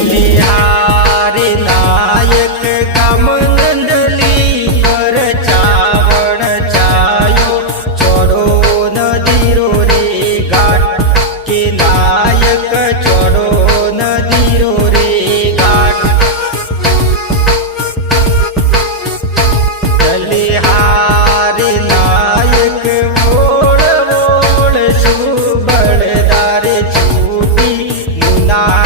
હારે નાયક ગામ નંદલી પર ચાવણ ચાયો ચોડો નદીરો રે ઘાટ કે નાયક ચોડો નદીરો રે ઘાટ હારે નાયક વોળ વોળ સુબળદાર છૂટી મુના